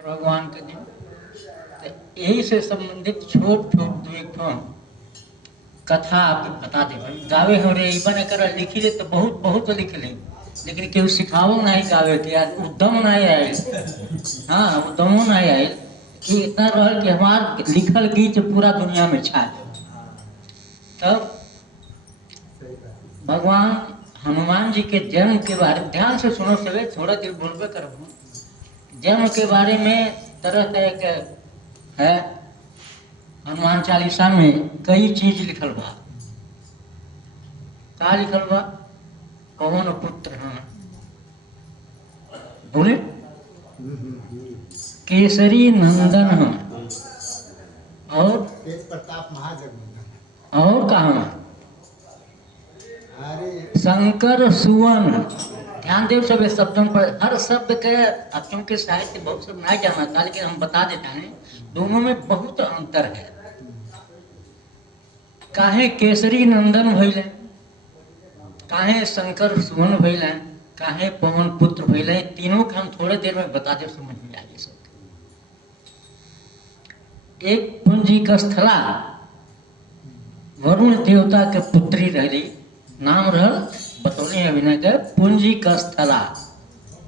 भगवान के दिन तो यही से संबंधित छोट छोट दो एक ठो कथा आपके बता दे गावे हो रे बने कर लिखी ले तो बहुत बहुत लिख ले लेकिन केहू सिखाओ नहीं गावे के यार उद्यम नहीं आए। हाँ उद्यम नहीं आए कि इतना रह कि हमार लिखल गीत पूरा दुनिया में छा तब भगवान हनुमान जी के जन्म के बारे में ध्यान से सुनो सवे थोड़ा देर बोलबे करो। जन्म के बारे में तरह तरह के है हनुमान चालीसा में कई चीज लिखल बा। का लिखल बा कौन पुत्र हैं बोले केसरी नंदन हैं और प्रताप महाजगवंदन और कहा शंकर सुवन। ध्यान देव सब शब्दों पर हर शब्द के अब के साहित्य बहुत सब नहीं जाना था लेकिन हम बता देते हैं दोनों में बहुत अंतर है। काहे केसरी नंदन भइले काहे शंकर सुवन भइले काहे पवन पुत्र भइले तीनों के हम थोड़े देर में बता दे समझ में आएगी सब। एक पुंजिकस्थला वरुण देवता के पुत्री रही नाम रह बतौनी अभिनय के पुंजिकस्थला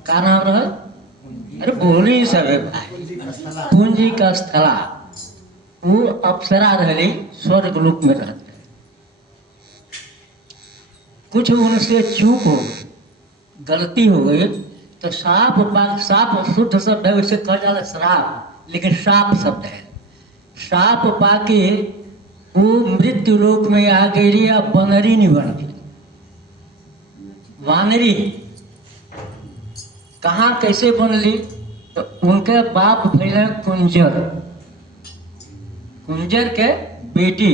का नाम रह अरे बोली सब भाई पुंजिकस्थला वो अप्सरा रही स्वर्ग लोक में रहते कुछ उनसे चूक हो गलती हो गई तो साप शुद्ध शब्द है उसे कहा जाता श्राप लेकिन साप शब्द है। साप पाके वो मृत्यु लोक में आ गई या बनरी नहीं बन गई वानरी कहाँ कैसे बनली तो उनके बाप भैया कुंजर कुंजर के बेटी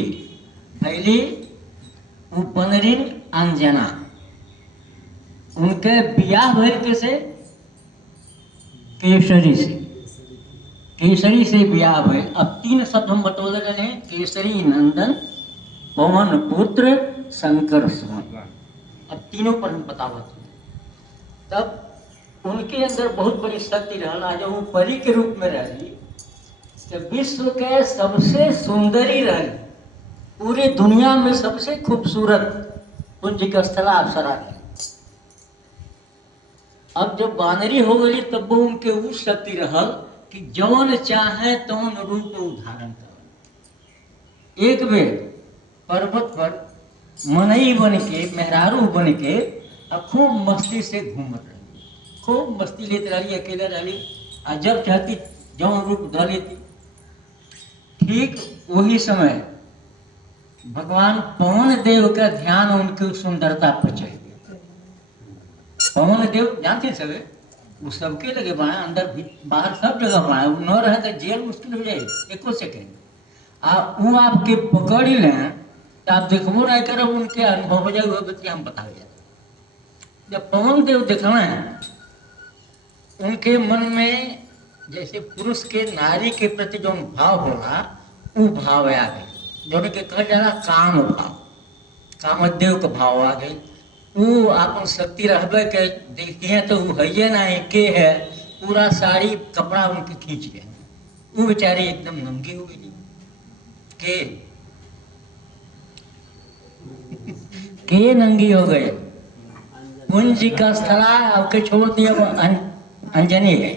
भैली वो बनरीन अंजना उनके बियाह भइल कैसे केसरी से बियाह भइल। अब तीन शब्द हम बतौले रहे हैं केसरी नंदन पवन पुत्र शंकर सुवन। अब तीनों पर हम बतावत तब उनके अंदर बहुत बड़ी शक्ति रहला जब वो परी के रूप में रही जब विश्व के सबसे सुंदरी रही पूरी दुनिया में सबसे खूबसूरत पुंजिकस्थला अप्सरा रही। अब जब बानरी हो गई तब वो उनके वो शक्ति रहल कि जौन चाहे तौन रूप धारण कर। एक बेर पर्वत पर मनई बन के मेहरारू बन के खूब मस्ती से घूमत रही खूब मस्ती लेते रही अकेले रही आ जब चाहती जौन रूप ध लेती। ठीक वही समय भगवान पवन देव का ध्यान उनकी सुंदरता पर चढ़ गया। पवन देव जानते सबे वो सबके लगे बाएं अंदर भी बाहर सब जगह बाएं वो न रहे तो जेल मुश्किल हो जाए एको सेकेंड वो आपके पकड़ ही लें तो आप देखबो नहीं करब उनके अनुभव हो जाए वो बच्चे हम बताए जाते। जब पवन देव देखना है उनके मन में जैसे पुरुष के नारी के प्रति जो भाव होला वो भाव आ गए जो के कहा जाला काम भाव कामदेव का भाव आ गई। वो अपन शक्ति रहबे के देखिए तो वो है ना के है पूरा साड़ी कपड़ा उनके खींच गए वो बेचारे एकदम नंगी हो गई के नंगी हो गए। पुंजिका स्थला आपके छोड़ दिया अंजनी है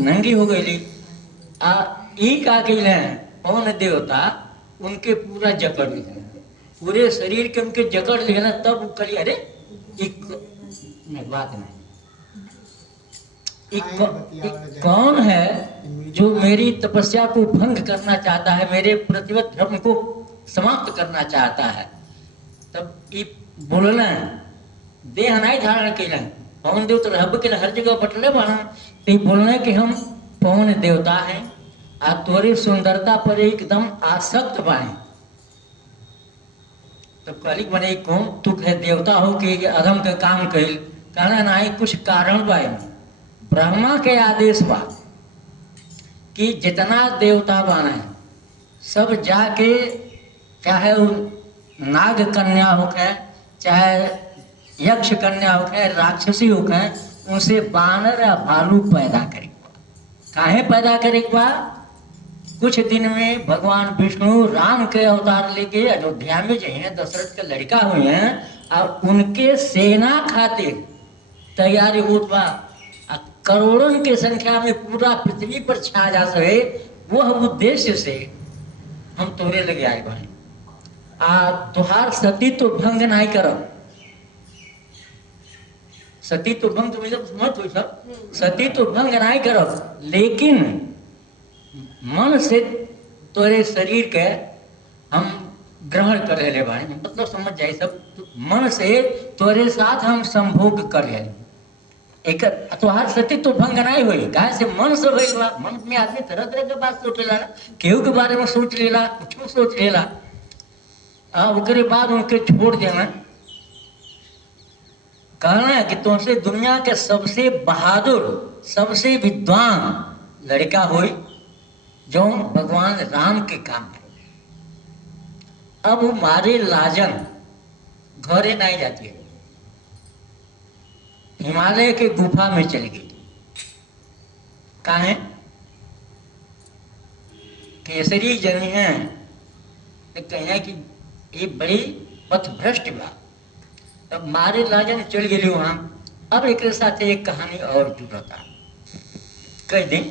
नंगी हो गई। का पवन देवता उनके पूरा जकड़ लिया पूरे शरीर के उनके जकड़ लिया तब करिए अरे बात नहीं कौन है जो मेरी तपस्या को भंग करना चाहता है मेरे प्रतिवत धर्म को समाप्त करना चाहता है। तब ये बोलना देह नहीं धारण के पवन देव तो रहब के हर जगह बटले बना तो बोलना कि हम पवन देवता हैं आ तोरी सुंदरता पर एकदम आसक्त बाए। तो कहली बने कौन तू है देवता हो कि अधम के काम कहिल कहना नहीं कुछ कारण बाए ब्रह्मा के आदेश बा कि जितना देवता बने सब जाके चाहे नाग कन्या होके चाहे यक्ष कन्या होके राक्षसी होके उनसे बानर या भालू पैदा करेगा। काहे पैदा करे के बा? कुछ दिन में भगवान विष्णु राम के अवतार लेके अयोध्या में जो है दशरथ के लड़का हुए हैं और उनके सेना खातिर तैयारी होत बा। करोड़ों के संख्या में पूरा पृथ्वी पर छा जा सके, वह उद्देश्य से हम तोरे लगे आए भाई। तुहार सती तो भंग नहीं करब। सती तो भंग तो मत हो सब, सती तो भंग नहीं करब, लेकिन मन से तोरे शरीर के हम ग्रहण कर ले भाई। मतलब समझ जाए सब, तो मन से तोरे साथ हम संभोग कर ले। एक तोहार सती तो भंग नहीं हुई, कहे से मन से हुई बा। मन में आदमी तरह तरह के बात सोच लेला, केहू के बारे में सोच लेला, कुछ सोच लेला। उसके बाद उनके छोड़ देना, कहना है कि तुमसे दुनिया के सबसे बहादुर, सबसे विद्वान लड़का हुई जो भगवान राम के काम है। अब मारे लाजन घरे नहीं जाती है, हिमालय के गुफा में चली गई। काहे? केसरी जनी है, कहे कि ये बड़ी पथभ्रष्ट बा। तब मारे लाजन चल गई वहां। अब एक साथ एक कहानी और जुड़ता, कह दें